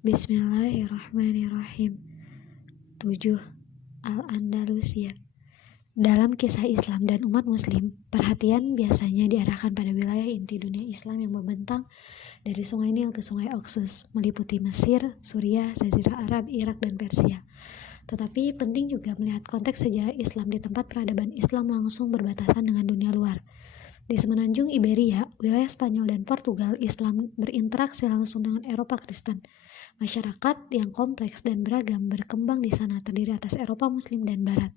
Bismillahirrahmanirrahim. 7. Al-Andalusia. Dalam kisah Islam dan umat muslim, perhatian biasanya diarahkan pada wilayah inti dunia Islam yang membentang dari Sungai Nil ke Sungai Oxus, meliputi Mesir, Suriah, Jazirah Arab, Irak, dan Persia. Tetapi penting juga melihat konteks sejarah Islam di tempat peradaban Islam langsung berbatasan dengan dunia luar. Di semenanjung Iberia, wilayah Spanyol dan Portugal, Islam berinteraksi langsung dengan Eropa Kristen. Masyarakat yang kompleks dan beragam berkembang di sana terdiri atas Eropa Muslim dan Barat.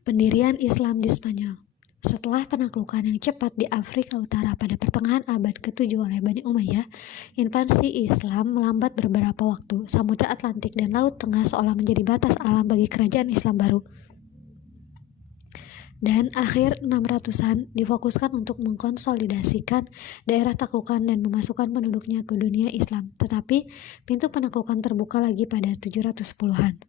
Pendirian Islam di Spanyol. Setelah penaklukan yang cepat di Afrika Utara pada pertengahan abad ke-7 oleh Bani Umayyah, invasi Islam melambat beberapa waktu. Samudra Atlantik dan Laut Tengah seolah menjadi batas alam bagi kerajaan Islam baru. Dan akhir 600-an difokuskan untuk mengkonsolidasikan daerah taklukan dan memasukkan penduduknya ke dunia Islam. Tetapi pintu penaklukan terbuka lagi pada 710-an.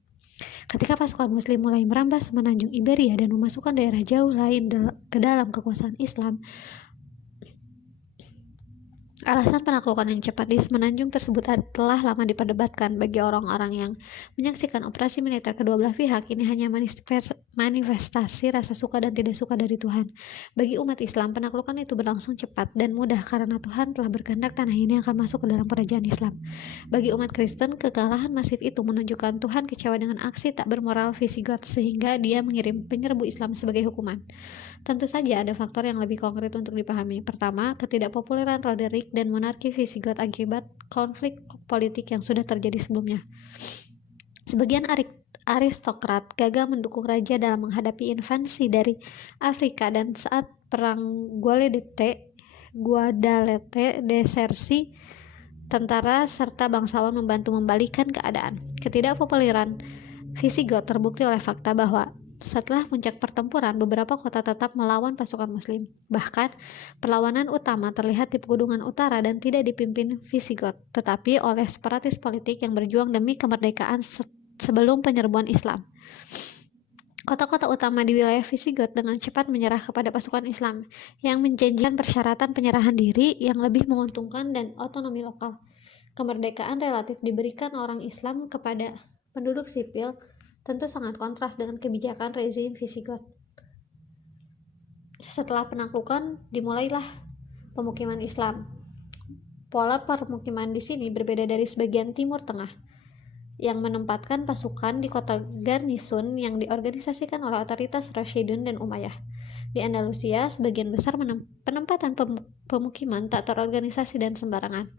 Ketika pasukan muslim mulai merambah semenanjung Iberia dan memasukkan daerah jauh lain ke dalam kekuasaan Islam, alasan penaklukan yang cepat di semenanjung tersebut telah lama diperdebatkan. Bagi orang-orang yang menyaksikan operasi militer kedua belah pihak, ini hanya manifestasi rasa suka dan tidak suka dari Tuhan. Bagi umat Islam, penaklukan itu berlangsung cepat dan mudah karena Tuhan telah berkehendak tanah ini akan masuk ke dalam kerajaan Islam. Bagi umat Kristen, kekalahan masif itu menunjukkan Tuhan kecewa dengan aksi tak bermoral Visigoth sehingga dia mengirim penyerbu Islam sebagai hukuman. Tentu saja ada faktor yang lebih konkret untuk dipahami. Pertama, ketidakpopuleran Roderick dan monarki Visigoth akibat konflik politik yang sudah terjadi sebelumnya. Sebagian aristokrat gagal mendukung raja dalam menghadapi invasi dari Afrika, dan saat perang Guadalete desersi tentara serta bangsawan membantu membalikkan keadaan. Ketidakpopuleran Visigoth terbukti oleh fakta bahwa setelah puncak pertempuran, beberapa kota tetap melawan pasukan muslim. Bahkan, perlawanan utama terlihat di pegunungan utara dan tidak dipimpin Visigoth, tetapi oleh separatis politik yang berjuang demi kemerdekaan sebelum penyerbuan Islam. Kota-kota utama di wilayah Visigoth dengan cepat menyerah kepada pasukan Islam, yang menjanjikan persyaratan penyerahan diri yang lebih menguntungkan dan otonomi lokal. Kemerdekaan relatif diberikan orang Islam kepada penduduk sipil tentu sangat kontras dengan kebijakan rezim Visigoth. Setelah penaklukan, dimulailah pemukiman Islam. Pola permukiman di sini berbeda dari sebagian timur tengah, yang menempatkan pasukan di kota garnisun yang diorganisasikan oleh otoritas Rasyidun dan Umayyah. Di Andalusia, sebagian besar penempatan pemukiman tak terorganisasi dan sembarangan.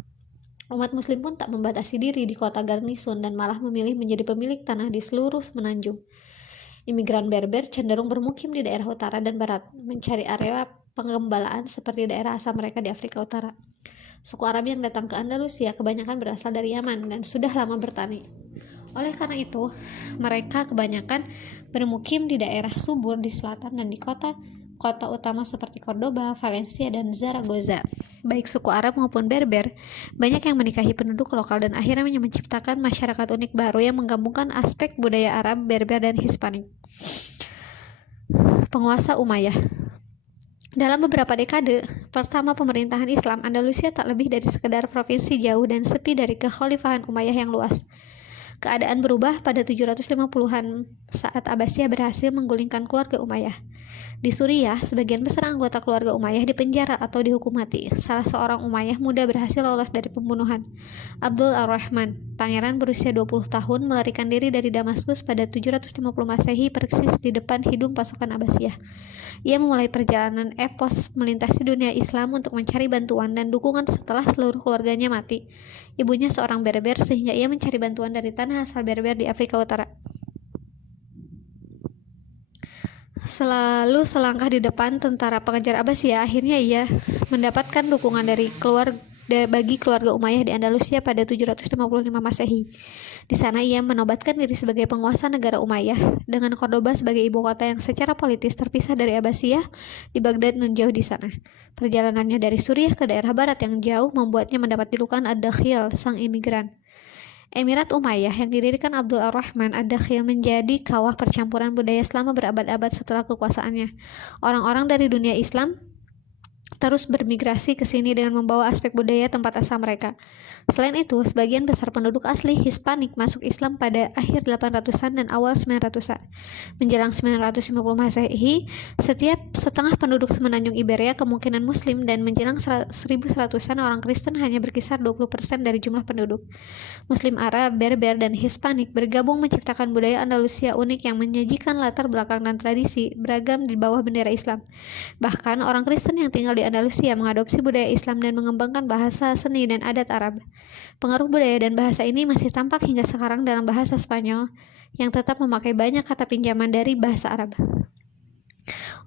Umat muslim pun tak membatasi diri di kota garnisun dan malah memilih menjadi pemilik tanah di seluruh semenanjung. Imigran Berber cenderung bermukim di daerah utara dan barat, mencari area pengembalaan seperti daerah asal mereka di Afrika Utara. Suku Arab yang datang ke Andalusia kebanyakan berasal dari Yaman dan sudah lama bertani. Oleh karena itu, mereka kebanyakan bermukim di daerah subur di selatan dan di kota utama seperti Cordoba, Valencia, dan Zaragoza. Baik suku Arab maupun Berber, banyak yang menikahi penduduk lokal dan akhirnya menciptakan masyarakat unik baru yang menggabungkan aspek budaya Arab, Berber, dan Hispanik. Penguasa Umayyah. Dalam beberapa dekade pertama pemerintahan Islam, Andalusia tak lebih dari sekedar provinsi jauh dan sepi dari kekhalifahan Umayyah yang luas. Keadaan berubah pada 750-an saat Abbasiyah berhasil menggulingkan keluarga Umayyah. Di Suriah, sebagian besar anggota keluarga Umayyah dipenjara atau dihukum mati. Salah seorang Umayyah muda berhasil lolos dari pembunuhan. Abdul Ar-Rahman, pangeran berusia 20 tahun, melarikan diri dari Damaskus pada 750 Masehi persis di depan hidung pasukan Abbasiyah. Ia memulai perjalanan epos melintasi dunia Islam untuk mencari bantuan dan dukungan setelah seluruh keluarganya mati. Ibunya seorang Berber sehingga ia mencari bantuan dari tanah asal Berber di Afrika Utara. Selalu selangkah di depan tentara pengejar Abbasiyah, akhirnya ia mendapatkan dukungan bagi keluarga Umayyah di Andalusia pada 755 Masehi. Di sana ia menobatkan diri sebagai penguasa negara Umayyah dengan Cordoba sebagai ibu kota yang secara politis terpisah dari Abbasiyah di Baghdad menjauh di sana. Perjalanannya dari Suriah ke daerah barat yang jauh membuatnya mendapat julukan Ad-Dakhil, sang imigran. Emirat Umayyah yang didirikan Abdul Ar-Rahman Ad-Dakhil menjadi kawah percampuran budaya selama berabad-abad setelah kekuasaannya. Orang-orang dari dunia Islam terus bermigrasi ke sini dengan membawa aspek budaya tempat asal mereka. Selain itu, sebagian besar penduduk asli Hispanik masuk Islam pada akhir 800-an dan awal 900-an. Menjelang 950 Masehi, setiap setengah penduduk semenanjung Iberia kemungkinan Muslim, dan menjelang 1100-an orang Kristen hanya berkisar 20% dari jumlah penduduk. Muslim Arab, Berber, dan Hispanik bergabung menciptakan budaya Andalusia unik yang menyajikan latar belakang dan tradisi beragam di bawah bendera Islam. Bahkan orang Kristen yang tinggal di Andalusia mengadopsi budaya Islam dan mengembangkan bahasa, seni, dan adat Arab. Pengaruh budaya dan bahasa ini masih tampak hingga sekarang dalam bahasa Spanyol, yang tetap memakai banyak kata pinjaman dari bahasa Arab.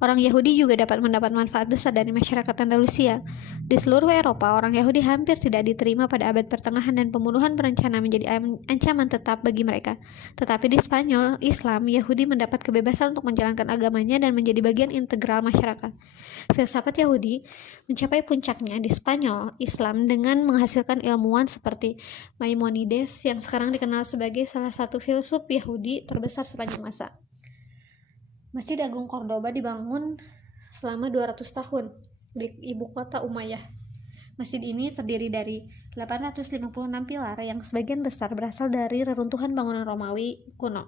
Orang Yahudi juga dapat mendapat manfaat besar dari masyarakat Andalusia. Di seluruh Eropa, orang Yahudi hampir tidak diterima pada abad pertengahan dan pembunuhan berencana menjadi ancaman tetap bagi mereka. Tetapi di Spanyol, Islam, Yahudi mendapat kebebasan untuk menjalankan agamanya dan menjadi bagian integral masyarakat. Filsafat Yahudi mencapai puncaknya di Spanyol, Islam, dengan menghasilkan ilmuwan seperti Maimonides yang sekarang dikenal sebagai salah satu filsuf Yahudi terbesar sepanjang masa. Masjid Agung Cordoba dibangun selama 200 tahun di ibu kota Umayyah. Masjid ini terdiri dari 856 pilar yang sebagian besar berasal dari reruntuhan bangunan Romawi kuno.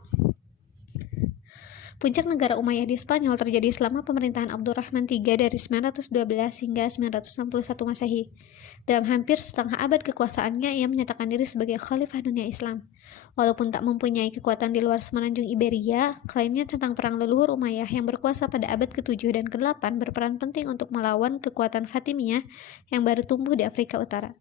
Puncak negara Umayyah di Spanyol terjadi selama pemerintahan Abdurrahman III dari 912 hingga 961 Masehi. Dalam hampir setengah abad kekuasaannya, ia menyatakan diri sebagai khalifah dunia Islam. Walaupun tak mempunyai kekuatan di luar semenanjung Iberia, klaimnya tentang perang leluhur Umayyah yang berkuasa pada abad ke-7 dan ke-8 berperan penting untuk melawan kekuatan Fatimiyah yang baru tumbuh di Afrika Utara.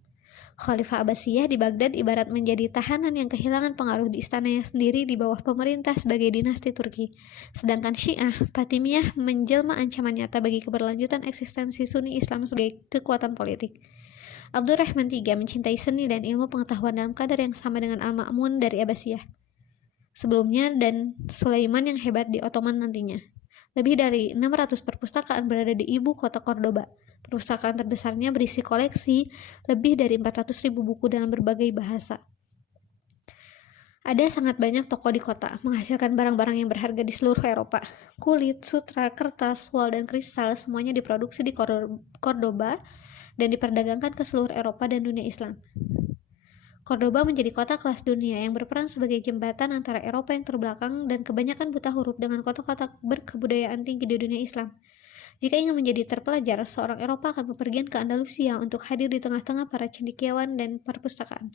Khalifah Abbasiyah di Baghdad ibarat menjadi tahanan yang kehilangan pengaruh di istananya sendiri di bawah pemerintah sebagai dinasti Turki. Sedangkan Syiah, Fatimiyah menjelma ancaman nyata bagi keberlanjutan eksistensi Sunni Islam sebagai kekuatan politik. Abdurrahman III mencintai seni dan ilmu pengetahuan dalam kadar yang sama dengan Al-Ma'mun dari Abbasiyah sebelumnya dan Sulaiman yang hebat di Ottoman nantinya. Lebih dari 600 perpustakaan berada di ibu kota Cordoba. Perpustakaan terbesarnya berisi koleksi lebih dari 400.000 buku dalam berbagai bahasa. Ada sangat banyak toko di kota, menghasilkan barang-barang yang berharga di seluruh Eropa. Kulit, sutra, kertas, wol, dan kristal semuanya diproduksi di Cordoba dan diperdagangkan ke seluruh Eropa dan dunia Islam. Cordoba menjadi kota kelas dunia yang berperan sebagai jembatan antara Eropa yang terbelakang dan kebanyakan buta huruf dengan kota-kota berkebudayaan tinggi di dunia Islam. Jika ingin menjadi terpelajar, seorang Eropa akan bepergian ke Andalusia untuk hadir di tengah-tengah para cendekiawan dan perpustakaan.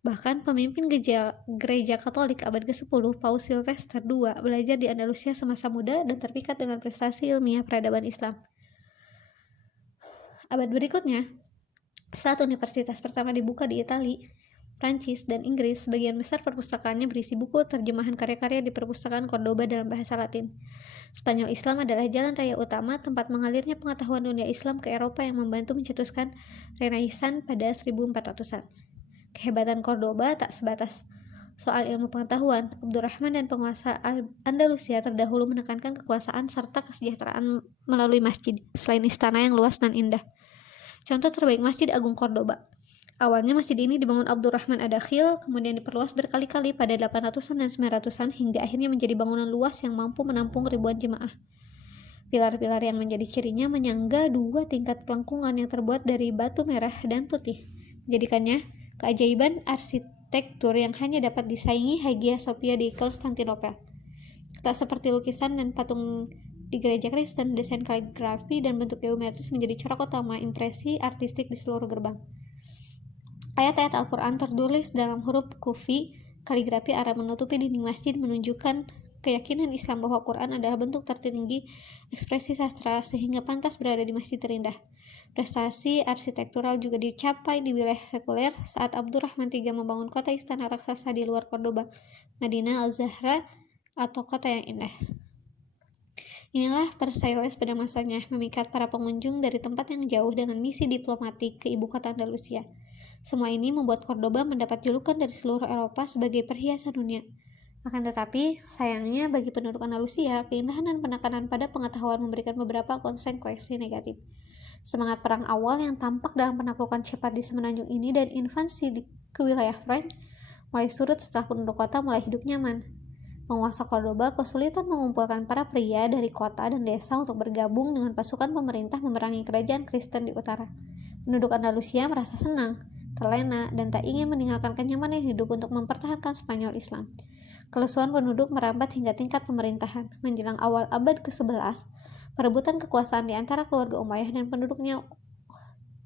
Bahkan pemimpin gereja Katolik abad ke-10, Paus Sylvester II, belajar di Andalusia semasa muda dan terpikat dengan prestasi ilmiah peradaban Islam. Abad berikutnya, saat universitas pertama dibuka di Italia, Prancis, dan Inggris, sebagian besar perpustakaannya berisi buku terjemahan karya-karya di perpustakaan Cordoba dalam bahasa Latin. Spanyol Islam adalah jalan raya utama tempat mengalirnya pengetahuan dunia Islam ke Eropa yang membantu mencetuskan Renaissance pada 1400-an. Kehebatan Cordoba tak sebatas soal ilmu pengetahuan. Abdurrahman dan penguasa Andalusia terdahulu menekankan kekuasaan serta kesejahteraan melalui masjid, selain istana yang luas dan indah. Contoh terbaik Masjid Agung Cordoba. Awalnya masjid ini dibangun Abdurrahman Ad-Dakhil, kemudian diperluas berkali-kali pada 800-an dan 900-an hingga akhirnya menjadi bangunan luas yang mampu menampung ribuan jemaah. Pilar-pilar yang menjadi cirinya menyangga 2 tingkat kelengkungan yang terbuat dari batu merah dan putih, menjadikannya keajaiban arsitektur yang hanya dapat disaingi Hagia Sophia di Konstantinopel. Tak seperti lukisan dan patung di gereja Kristen, desain kaligrafi dan bentuk geometris menjadi corak utama impresi artistik di seluruh gerbang. Ayat-ayat Al-Quran tertulis dalam huruf kufi, kaligrafi Arab menutupi dinding masjid, menunjukkan keyakinan Islam bahwa Quran adalah bentuk tertinggi ekspresi sastra sehingga pantas berada di masjid terindah. Prestasi arsitektural juga dicapai di wilayah sekuler saat Abdurrahman III membangun kota istana raksasa di luar Cordoba, Madinah Al-Zahra, atau kota yang indah. Inilah Versailles pada masanya, memikat para pengunjung dari tempat yang jauh dengan misi diplomatik ke ibu kota Andalusia. Semua ini membuat Cordoba mendapat julukan dari seluruh Eropa sebagai perhiasan dunia. Akan tetapi, sayangnya bagi penduduk Andalusia, keindahan dan penekanan pada pengetahuan memberikan beberapa konsekuensi negatif. Semangat perang awal yang tampak dalam penaklukan cepat di semenanjung ini dan invasi ke wilayah French mulai surut setelah penduduk kota mulai hidup nyaman. Penguasa Cordoba kesulitan mengumpulkan para pria dari kota dan desa untuk bergabung dengan pasukan pemerintah memerangi kerajaan Kristen di utara. Penduduk Andalusia merasa senang, terlena, dan tak ingin meninggalkan kenyamanan hidup untuk mempertahankan Spanyol Islam. Kelesuan penduduk merambat hingga tingkat pemerintahan. Menjelang awal abad ke-11, perebutan kekuasaan di antara keluarga Umayyah dan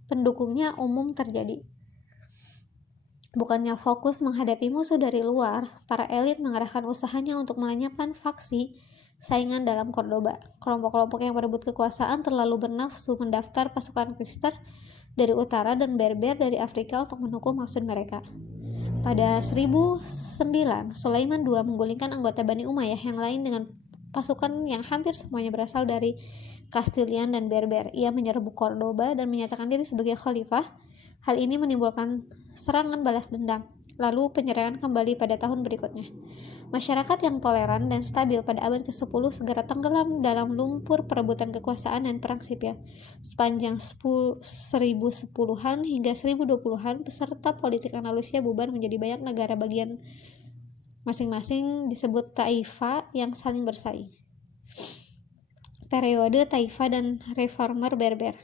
pendukungnya umum terjadi. Bukannya fokus menghadapi musuh dari luar, para elit mengarahkan usahanya untuk melenyapkan faksi saingan dalam Cordoba. Kelompok-kelompok yang berebut kekuasaan terlalu bernafsu mendaftar pasukan Kristen dari utara dan Berber dari Afrika untuk mendukung maksud mereka. Pada 1009, Sulaiman II menggulingkan anggota Bani Umayyah yang lain dengan pasukan yang hampir semuanya berasal dari Kastilian dan Berber. Ia menyerbu Cordoba dan menyatakan diri sebagai khalifah. Hal ini menimbulkan serangan balas dendam, lalu penyerangan kembali pada tahun berikutnya. Masyarakat yang toleran dan stabil pada abad ke-10 segera tenggelam dalam lumpur perebutan kekuasaan dan perang sipil. Sepanjang 1010-an hingga 1020-an, peserta politik Andalusia bubar menjadi banyak negara bagian masing-masing disebut taifa yang saling bersaing. Periode Taifa dan Reformer Berber.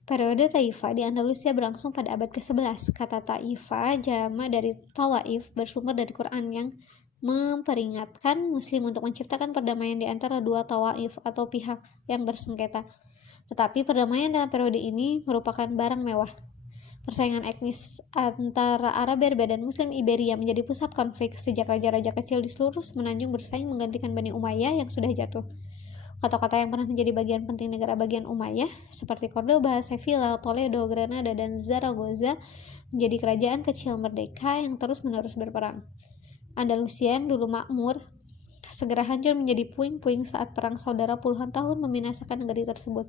Periode Taifa di Andalusia berlangsung pada abad ke-11. Kata Taifa, jamak dari Tawaif, bersumber dari Quran yang memperingatkan Muslim untuk menciptakan perdamaian di antara dua Tawaif atau pihak yang bersengketa. Tetapi perdamaian dalam periode ini merupakan barang mewah. Persaingan etnis antara Arab Berber dan Muslim Iberia menjadi pusat konflik sejak raja-raja kecil di seluruh semenanjung bersaing menggantikan Bani Umayyah yang sudah jatuh. Kota-kota yang pernah menjadi bagian penting negara bagian Umayyah seperti Cordoba, Sevilla, Toledo, Granada, dan Zaragoza menjadi kerajaan kecil merdeka yang terus-menerus berperang. Andalusia yang dulu makmur segera hancur menjadi puing-puing saat perang saudara puluhan tahun membinasakan negeri tersebut.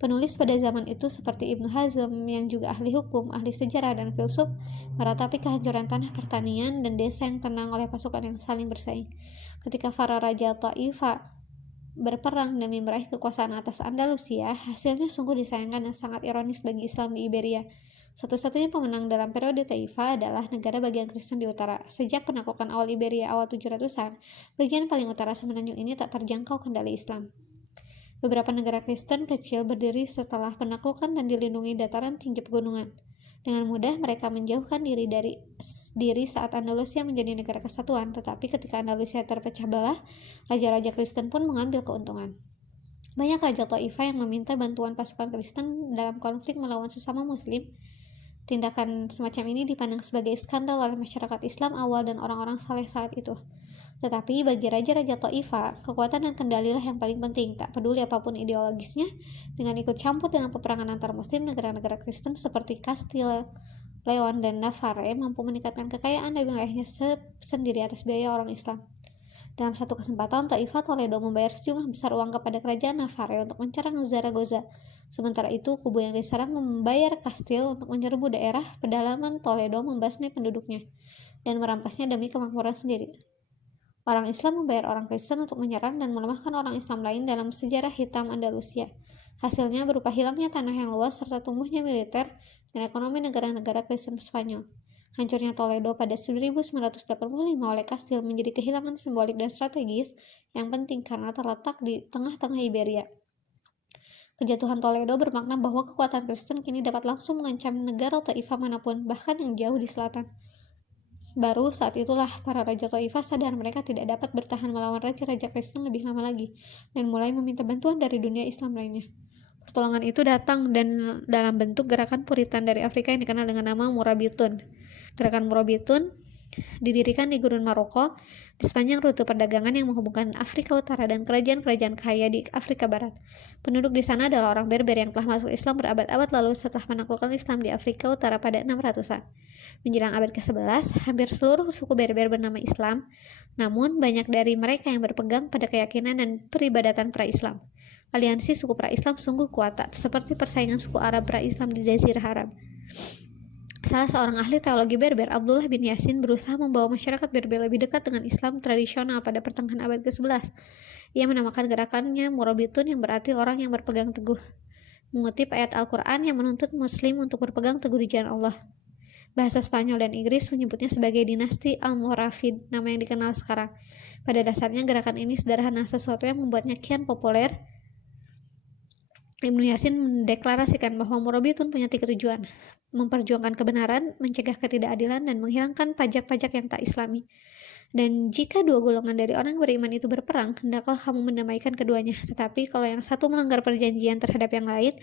Penulis pada zaman itu seperti Ibnu Hazm yang juga ahli hukum, ahli sejarah, dan filsuf meratapi kehancuran tanah pertanian dan desa yang tenang oleh pasukan yang saling bersaing. Ketika para raja Taifah berperang demi meraih kekuasaan atas Andalusia, hasilnya sungguh disayangkan dan sangat ironis bagi Islam di Iberia. Satu-satunya pemenang dalam periode Taifa adalah negara bagian Kristen di utara. Sejak penaklukan awal Iberia awal 700-an, bagian paling utara semenanjung ini tak terjangkau kendali Islam. Beberapa negara Kristen kecil berdiri setelah penaklukan dan dilindungi dataran tinggi pegunungan. Dengan mudah mereka menjauhkan diri saat Andalusia menjadi negara kesatuan, tetapi ketika Andalusia terpecah belah, raja-raja Kristen pun mengambil keuntungan. Banyak raja Taifah yang meminta bantuan pasukan Kristen dalam konflik melawan sesama Muslim. Tindakan semacam ini dipandang sebagai skandal oleh masyarakat Islam awal dan orang-orang saleh saat itu. Tetapi bagi raja-raja Taifah, kekuatan dan kendalilah yang paling penting. Tak peduli apapun ideologisnya, dengan ikut campur dengan peperangan antar muslim, negara-negara Kristen seperti Kastil, Leon, dan Navarre mampu meningkatkan kekayaan dan wilayahnya sendiri atas biaya orang Islam. Dalam satu kesempatan, Taifah Toledo membayar sejumlah besar uang kepada kerajaan Navarre untuk menyerang Zaragoza. Sementara itu, kubu yang diserang membayar Kastil untuk menyerbu daerah pedalaman Toledo, membasmi penduduknya, dan merampasnya demi kemakmuran sendiri. Orang Islam membayar orang Kristen untuk menyerang dan melemahkan orang Islam lain dalam sejarah hitam Andalusia. Hasilnya berupa hilangnya tanah yang luas serta tumbuhnya militer dan ekonomi negara-negara Kristen Spanyol. Hancurnya Toledo pada 1985 oleh Kastil menjadi kehilangan simbolik dan strategis yang penting karena terletak di tengah-tengah Iberia. Kejatuhan Toledo bermakna bahwa kekuatan Kristen kini dapat langsung mengancam negara Taifah manapun, bahkan yang jauh di selatan. Baru saat itulah para raja Taifah sadar mereka tidak dapat bertahan melawan raja-raja Kristen lebih lama lagi dan mulai meminta bantuan dari dunia Islam lainnya. Pertolongan itu datang dan dalam bentuk gerakan Puritan dari Afrika yang dikenal dengan nama Murabitun. Gerakan Murabitun didirikan di gurun Maroko di sepanjang rute perdagangan yang menghubungkan Afrika Utara dan kerajaan-kerajaan kaya di Afrika Barat. Penduduk di sana adalah orang Berber yang telah masuk Islam berabad-abad lalu setelah menaklukkan Islam di Afrika Utara pada 600-an. Menjelang abad ke-11, hampir seluruh suku Berber bernama Islam, namun banyak dari mereka yang berpegang pada keyakinan dan peribadatan pra-Islam. Aliansi suku pra-Islam sungguh kuat, seperti persaingan suku Arab pra-Islam di Jazirah Arab. Salah seorang ahli teologi Berber, Abdullah bin Yasin, berusaha membawa masyarakat Berber lebih dekat dengan Islam tradisional pada pertengahan abad ke-11. Ia menamakan gerakannya Murabitun yang berarti orang yang berpegang teguh, mengutip ayat Al-Quran yang menuntut Muslim untuk berpegang teguh di jalan Allah. Bahasa Spanyol dan Inggris menyebutnya sebagai dinasti Almoravid, nama yang dikenal sekarang. Pada dasarnya gerakan ini sederhana, sesuatu yang membuatnya kian populer. Ibnu Yasin mendeklarasikan bahwa Murabitun punya 3 tujuan: memperjuangkan kebenaran, mencegah ketidakadilan, dan menghilangkan pajak-pajak yang tak islami. Dan jika 2 golongan dari orang beriman itu berperang, hendaklah kamu mendamaikan keduanya. Tetapi kalau yang satu melanggar perjanjian terhadap yang lain,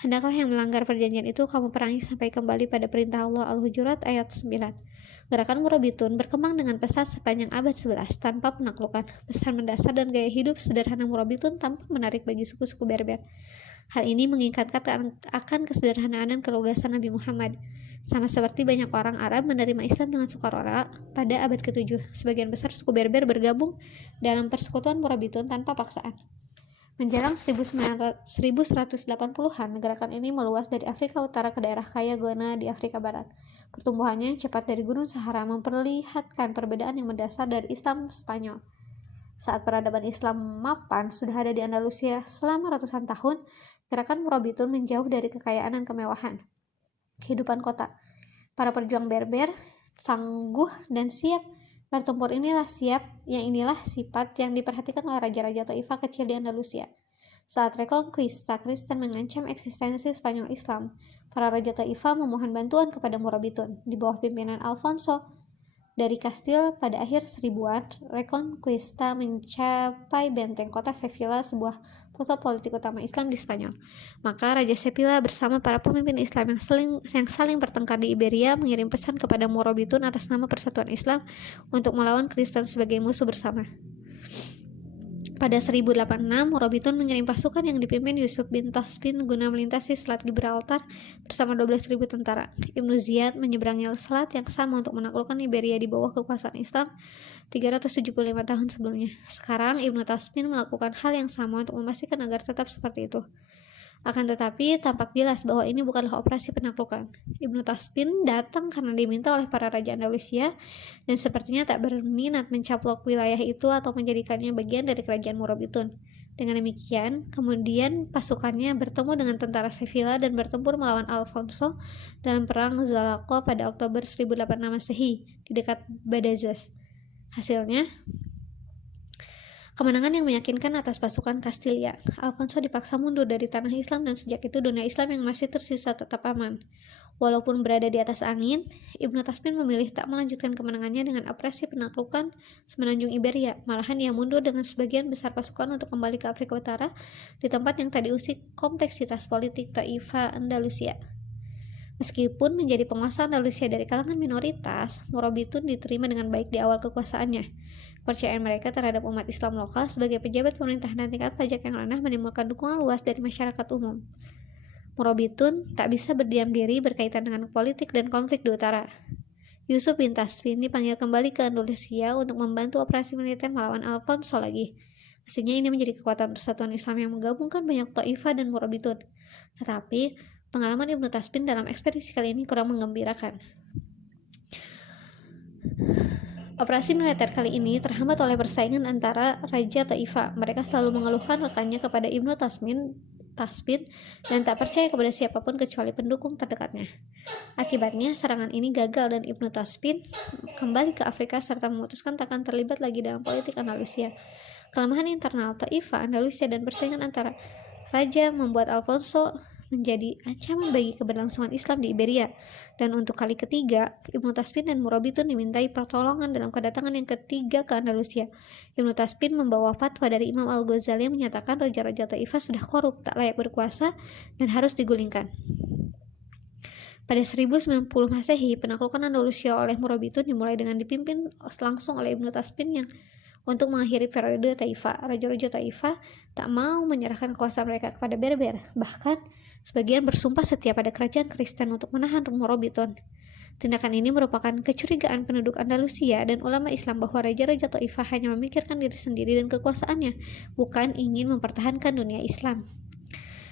hendaklah yang melanggar perjanjian itu kamu perangi sampai kembali pada perintah Allah. Al-Hujurat ayat 9. Gerakan Murabitun berkembang dengan pesat sepanjang abad 11 tanpa penaklukan. Pesan mendasar dan gaya hidup sederhana Murabitun tampak menarik bagi suku-suku Berber. Hal ini mengingatkan akan kesederhanaan dan kelugasan Nabi Muhammad. Sama seperti banyak orang Arab menerima Islam dengan sukarela pada abad ke-7, sebagian besar suku Berber bergabung dalam persekutuan Murabitun tanpa paksaan. Menjelang 1180-an, gerakan ini meluas dari Afrika Utara ke daerah kaya Ghana di Afrika Barat. Pertumbuhannya yang cepat dari Gunung Sahara memperlihatkan perbedaan yang mendasar dari Islam Spanyol. Saat peradaban Islam mapan sudah ada di Andalusia selama ratusan tahun, gerakan Murabitun menjauh dari kekayaan dan kemewahan kehidupan kota. Para pejuang Berber tangguh dan siap bertempur. Inilah sifat yang diperhatikan oleh raja-raja Taifah kecil di Andalusia. Saat Reconquista Kristen mengancam eksistensi Spanyol Islam, para raja Taifah memohon bantuan kepada Murabitun. Di bawah pimpinan Alfonso dari Kastil pada akhir 1000-an, Reconquista mencapai benteng kota Sevilla, sebuah pusat politik utama Islam di Spanyol. Maka Raja Sevilla bersama para pemimpin Islam yang saling bertengkar di Iberia mengirim pesan kepada Murabitun atas nama Persatuan Islam untuk melawan Kristen sebagai musuh bersama. Pada 1086, Murabitun mengirim pasukan yang dipimpin Yusuf bin Taspin guna melintasi Selat Gibraltar bersama 12.000 tentara. Ibnu Ziyad menyeberangi selat yang sama untuk menaklukkan Iberia di bawah kekuasaan Islam 375 tahun sebelumnya. Sekarang Ibnu Taspin melakukan hal yang sama untuk memastikan agar tetap seperti itu. Akan tetapi, tampak jelas bahwa ini bukanlah operasi penaklukan. Ibnu Taspin datang karena diminta oleh para raja Andalusia dan sepertinya tak berminat mencaplok wilayah itu atau menjadikannya bagian dari kerajaan Murabitun. Dengan demikian, kemudian pasukannya bertemu dengan tentara Sevilla dan bertempur melawan Alfonso dalam perang Zalaco pada Oktober 1008 Masehi di dekat Badajoz. Hasilnya, kemenangan yang meyakinkan atas pasukan Kastilia. Alfonso dipaksa mundur dari tanah Islam dan sejak itu dunia Islam yang masih tersisa tetap aman. Walaupun berada di atas angin, Ibnu Taspin memilih tak melanjutkan kemenangannya dengan operasi penaklukan semenanjung Iberia. Malahan ia mundur dengan sebagian besar pasukan untuk kembali ke Afrika Utara di tempat yang tak diusik kompleksitas politik Taifah Andalusia. Meskipun menjadi penguasa Andalusia dari kalangan minoritas, Murabitun diterima dengan baik di awal kekuasaannya. Kepercayaan mereka terhadap umat Islam lokal sebagai pejabat pemerintahan dan tingkat pajak yang rendah menimbulkan dukungan luas dari masyarakat umum. Murabitun tak bisa berdiam diri berkaitan dengan politik dan konflik di utara. Yusuf bin Taspin dipanggil kembali ke Andalusia untuk membantu operasi militer melawan Alfonso lagi. Mestinya ini menjadi kekuatan persatuan Islam yang menggabungkan banyak Taifah dan Murabitun. Tetapi, pengalaman Ibnu Taspin dalam ekspedisi kali ini kurang menggembirakan. Operasi militer kali ini terhambat oleh persaingan antara Raja Taifah. Mereka selalu mengeluhkan rekannya kepada Ibnu Taspin dan tak percaya kepada siapapun kecuali pendukung terdekatnya. Akibatnya, serangan ini gagal dan Ibnu Taspin kembali ke Afrika serta memutuskan takkan terlibat lagi dalam politik Andalusia. Kelemahan internal Taifah Andalusia dan persaingan antara raja membuat Alfonso menjadi ancaman bagi keberlangsungan Islam di Iberia. Dan untuk kali ketiga, Ibnu Taspin dan Murabitun dimintai pertolongan dalam kedatangan yang ketiga ke Andalusia. Ibnu Taspin membawa fatwa dari Imam Al-Ghazali yang menyatakan raja-raja Taifah sudah korup, tak layak berkuasa, dan harus digulingkan. Pada 1090 Masehi, penaklukan Andalusia oleh Murabitun dimulai dengan dipimpin langsung oleh Ibnu Taspin yang untuk mengakhiri periode Taifah. Raja-raja Taifah tak mau menyerahkan kekuasaan mereka kepada Berber. Bahkan, sebagian bersumpah setia pada kerajaan Kristen untuk menahan Murabitun. Tindakan ini merupakan kecurigaan penduduk Andalusia dan ulama Islam bahwa raja-raja Taifah hanya memikirkan diri sendiri dan kekuasaannya, bukan ingin mempertahankan dunia Islam.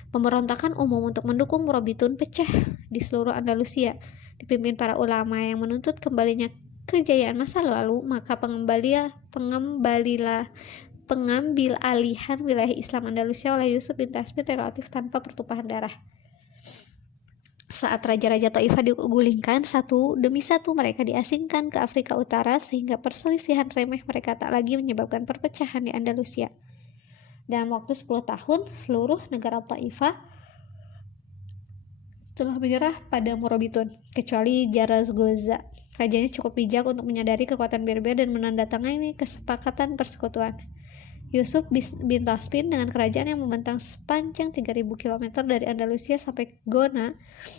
Pemberontakan umum untuk mendukung Murabitun pecah di seluruh Andalusia, dipimpin para ulama yang menuntut kembalinya kejayaan masa lalu. Maka pengambil alihan wilayah Islam Andalusia oleh Yusuf bin Taspin relatif tanpa pertumpahan darah. Saat raja-raja Taifah digulingkan satu demi satu, mereka diasingkan ke Afrika Utara sehingga perselisihan remeh mereka tak lagi menyebabkan perpecahan di Andalusia. Dalam waktu 10 tahun, seluruh negara Taifah telah menyerah pada Morobitun, kecuali Zaragoza. Rajanya cukup bijak untuk menyadari kekuatan Berber dan menandatangani kesepakatan persekutuan. Yusuf bin Taspin dengan kerajaan yang membentang sepanjang 3.000 km dari Andalusia sampai Gona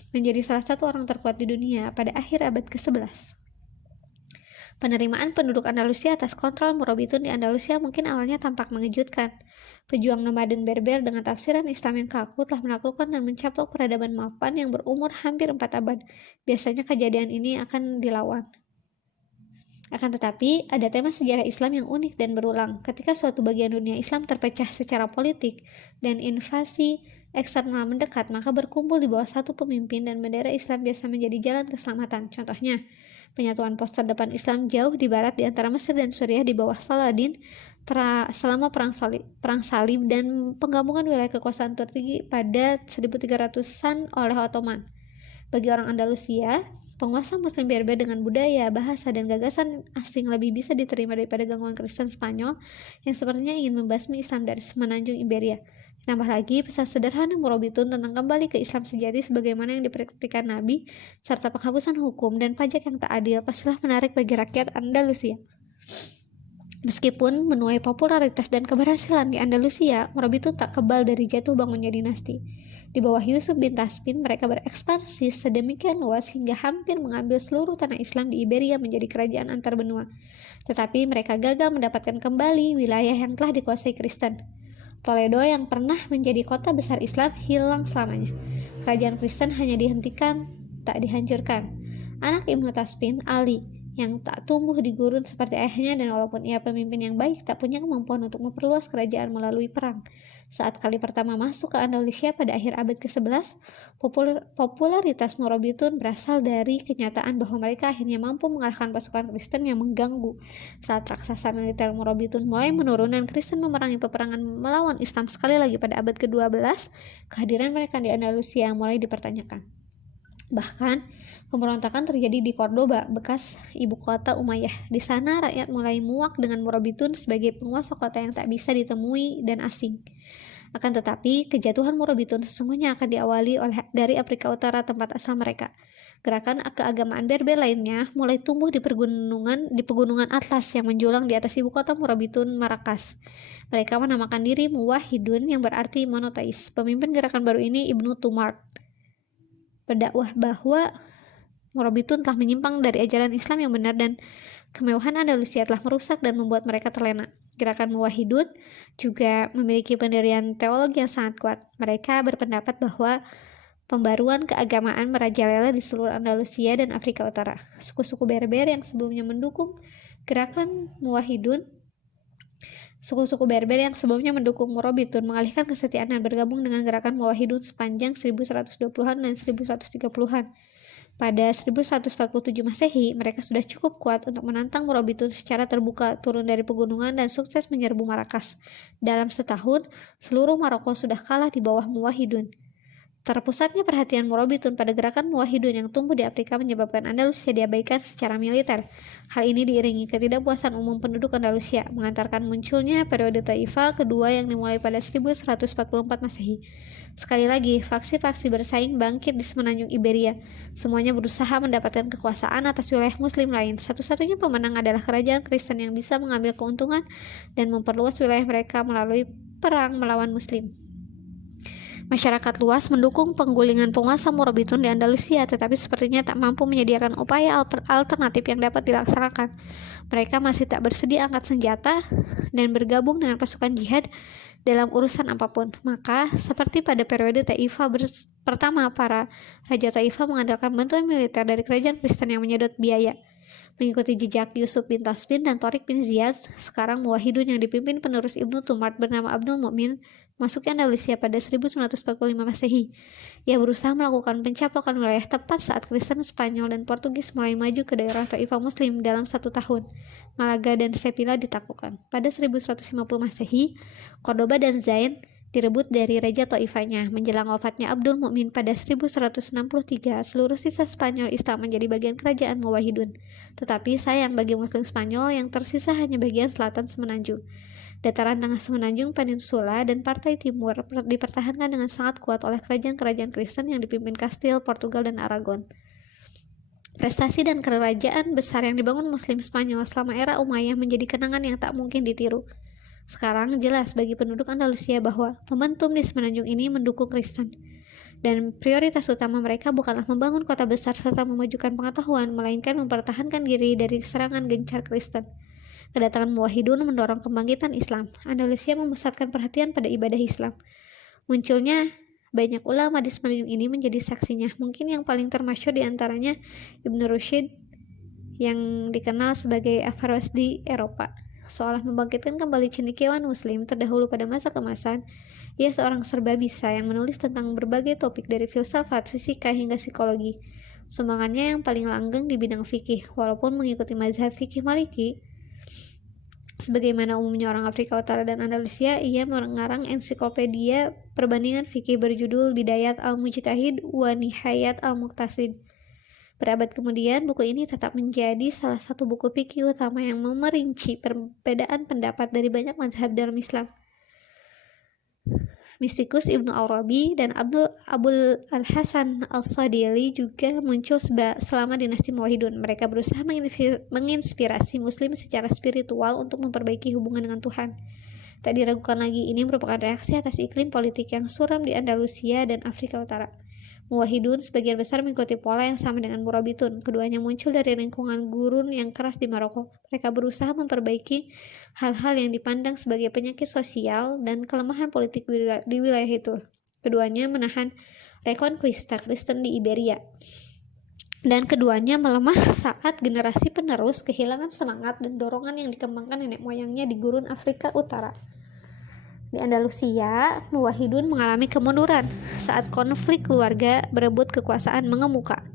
menjadi salah satu orang terkuat di dunia pada akhir abad ke-11. Penerimaan penduduk Andalusia atas kontrol Morobitun di Andalusia mungkin awalnya tampak mengejutkan. Pejuang nomaden Berber dengan tafsiran Islam yang kaku telah menaklukkan dan mencaplok peradaban mapan yang berumur hampir 4 abad. Biasanya kejadian ini akan dilawan. Akan tetapi, ada tema sejarah Islam yang unik dan berulang. Ketika suatu bagian dunia Islam terpecah secara politik dan invasi eksternal mendekat, maka berkumpul di bawah satu pemimpin dan bendera Islam biasa menjadi jalan keselamatan. Contohnya, penyatuan pos terdepan Islam jauh di barat di antara Mesir dan Suriah di bawah Saladin selama perang salib dan penggabungan wilayah kekuasaan Turki pada 1300-an oleh Ottoman. Bagi orang Andalusia, penguasa Muslim Berber dengan budaya, bahasa, dan gagasan asing lebih bisa diterima daripada gangguan Kristen Spanyol yang sepertinya ingin membasmi Islam dari semenanjung Iberia. Tambah lagi, pesan sederhana Morobitun tentang kembali ke Islam sejati sebagaimana yang dipraktikkan Nabi, serta penghapusan hukum dan pajak yang tak adil pastilah menarik bagi rakyat Andalusia. Meskipun menuai popularitas dan keberhasilan di Andalusia, Morobitun tak kebal dari jatuh bangunnya dinasti. Di bawah Yusuf bin Taspin, mereka berekspansi sedemikian luas hingga hampir mengambil seluruh tanah Islam di Iberia menjadi kerajaan antar benua. Tetapi mereka gagal mendapatkan kembali wilayah yang telah dikuasai Kristen. Toledo yang pernah menjadi kota besar Islam hilang selamanya. Kerajaan Kristen hanya dihentikan, tak dihancurkan. Anak Ibnu Taspin, Ali, yang tak tumbuh di gurun seperti ayahnya, dan walaupun ia pemimpin yang baik, tak punya kemampuan untuk memperluas kerajaan melalui perang. Saat kali pertama masuk ke Andalusia pada akhir abad ke-11, popularitas Morobitun berasal dari kenyataan bahwa mereka akhirnya mampu mengalahkan pasukan Kristen yang mengganggu. Saat raksasa militer Morobitun mulai menurun dan Kristen memerangi peperangan melawan Islam sekali lagi pada abad ke-12, kehadiran mereka di Andalusia mulai dipertanyakan. Bahkan, pemberontakan terjadi di Cordoba, bekas ibu kota Umayyah. Di sana, rakyat mulai muak dengan Morobitun sebagai penguasa kota yang tak bisa ditemui dan asing. Akan tetapi, kejatuhan Morobitun sesungguhnya akan diawali dari Afrika Utara, tempat asal mereka. Gerakan keagamaan Berber lainnya mulai tumbuh di pegunungan Atlas yang menjulang di atas ibu kota Morobitun, Marrakas. Mereka menamakan diri Muwahhidun yang berarti monoteis. Pemimpin gerakan baru ini Ibnu Tumart berdakwah bahwa Morobitun telah menyimpang dari ajaran Islam yang benar dan kemewahan Andalusia telah merusak dan membuat mereka terlena. Gerakan Muwahhidun juga memiliki pendirian teologi yang sangat kuat. Mereka berpendapat bahwa pembaruan keagamaan merajalela di seluruh Andalusia dan Afrika Utara. Suku-suku Berber yang sebelumnya mendukung gerakan Muwahhidun Suku-suku Berber yang sebelumnya mendukung Morobitun mengalihkan kesetiaan dan bergabung dengan gerakan Muwahhidun sepanjang 1120-an dan 1130-an. Pada 1147 Masehi, mereka sudah cukup kuat untuk menantang Morobitun secara terbuka, turun dari pegunungan dan sukses menyerbu Marrakas. Dalam setahun, seluruh Maroko sudah kalah di bawah Muwahhidun. Terpusatnya perhatian Morobitun pada gerakan Muwahhidun yang tumbuh di Afrika menyebabkan Andalusia diabaikan secara militer. Hal ini diiringi ketidakpuasan umum penduduk Andalusia, mengantarkan munculnya periode Taifah kedua yang dimulai pada 1144 Masehi. Sekali lagi, faksi-faksi bersaing bangkit di semenanjung Iberia. Semuanya berusaha mendapatkan kekuasaan atas wilayah Muslim lain. Satu-satunya pemenang adalah kerajaan Kristen yang bisa mengambil keuntungan dan memperluas wilayah mereka melalui perang melawan Muslim. Masyarakat luas mendukung penggulingan penguasa Morobitun di Andalusia, tetapi sepertinya tak mampu menyediakan upaya alternatif yang dapat dilaksanakan. Mereka masih tak bersedia angkat senjata dan bergabung dengan pasukan jihad dalam urusan apapun. Maka, seperti pada periode Taifah pertama, para raja Taifah mengandalkan bantuan militer dari kerajaan Kristen yang menyedot biaya. Mengikuti jejak Yusuf bin Taspin dan Torik bin Ziyad, sekarang Muwahhidun yang dipimpin penerus Ibnu Tumart bernama Abdul Mukmin masuk ke Andalusia pada 1945 Masehi. Ia berusaha melakukan pencaplokan wilayah tepat saat Kristen Spanyol dan Portugis mulai maju ke daerah Taifah Muslim dalam 1 tahun. Malaga dan Sevilla ditaklukkan. Pada 1150 Masehi, Cordoba dan Jaén direbut dari Raja Taifanya. Menjelang wafatnya Abdul Mukmin pada 1163, seluruh sisa Spanyol Islam menjadi bagian kerajaan Muwahhidun. Tetapi sayang bagi Muslim Spanyol, yang tersisa hanya bagian selatan Semenanjung. Dataran tengah Semenanjung Peninsula dan Partai Timur dipertahankan dengan sangat kuat oleh kerajaan-kerajaan Kristen yang dipimpin Kastil, Portugal, dan Aragon. Prestasi dan kerajaan besar yang dibangun Muslim Spanyol selama era Umayyah menjadi kenangan yang tak mungkin ditiru. Sekarang jelas bagi penduduk Andalusia bahwa momentum di Semenanjung ini mendukung Kristen, dan prioritas utama mereka bukanlah membangun kota besar serta memajukan pengetahuan, melainkan mempertahankan diri dari serangan gencar Kristen. Kedatangan Muwahhidun mendorong kebangkitan Islam. Andalusia memusatkan perhatian pada ibadah Islam. Munculnya banyak ulama di Semenanjung ini menjadi saksinya. Mungkin yang paling termasyhur di antaranya Ibnu Rushd, yang dikenal sebagai Averroes di Eropa. Seolah membangkitkan kembali cendekiawan Muslim terdahulu pada masa keemasan, ia seorang serba bisa yang menulis tentang berbagai topik dari filsafat, fisika, hingga psikologi. Sumbangannya yang paling langgeng di bidang fikih, walaupun mengikuti mazhab fikih Maliki. Sebagaimana umumnya orang Afrika Utara dan Andalusia, ia mengarang ensiklopedia perbandingan fikih berjudul Bidayat al-Mujtahid wa Nihayat al-Muqtasid. Berabad kemudian, buku ini tetap menjadi salah satu buku fikih utama yang memerinci perbedaan pendapat dari banyak mazhab dalam Islam. Mistikus Ibnu Arabi dan Abul Al-Hasan Al-Sadili juga muncul selama dinasti Muwahhidun. Mereka berusaha menginspirasi Muslim secara spiritual untuk memperbaiki hubungan dengan Tuhan. Tak diragukan lagi, ini merupakan reaksi atas iklim politik yang suram di Andalusia dan Afrika Utara. Muwahhidun sebagian besar mengikuti pola yang sama dengan Murabitun. Keduanya muncul dari lingkungan gurun yang keras di Maroko. Mereka berusaha memperbaiki hal-hal yang dipandang sebagai penyakit sosial dan kelemahan politik di wilayah itu. Keduanya menahan Reconquista Kristen di Iberia. Dan keduanya melemah saat generasi penerus kehilangan semangat dan dorongan yang dikembangkan nenek moyangnya di gurun Afrika Utara. Di Andalusia, Muwahhidun mengalami kemunduran saat konflik keluarga berebut kekuasaan mengemuka.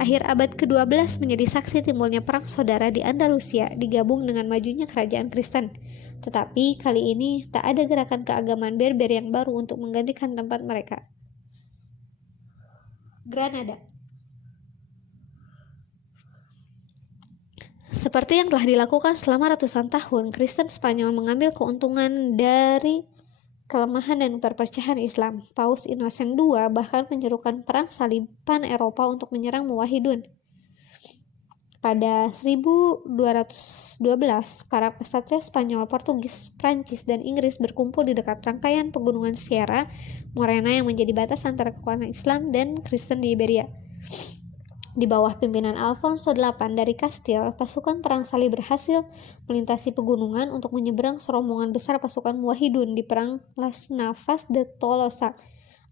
Akhir abad ke-12 menjadi saksi timbulnya perang saudara di Andalusia digabung dengan majunya kerajaan Kristen. Tetapi kali ini tak ada gerakan keagamaan Berber yang baru untuk menggantikan tempat mereka. Granada. Seperti yang telah dilakukan selama ratusan tahun, Kristen Spanyol mengambil keuntungan dari kelemahan dan perpecahan Islam. Paus Innocent II bahkan menyerukan perang salib pan-Eropa untuk menyerang Muwahhidun. Pada 1212, para ksatria Spanyol, Portugis, Prancis, dan Inggris berkumpul di dekat rangkaian pegunungan Sierra Morena yang menjadi batas antara kekuatan Islam dan Kristen di Iberia. Di bawah pimpinan Alfonso VIII dari Kastil, pasukan perang salib berhasil melintasi pegunungan untuk menyeberang serombongan besar pasukan Muwahhidun di perang Las Navas de Tolosa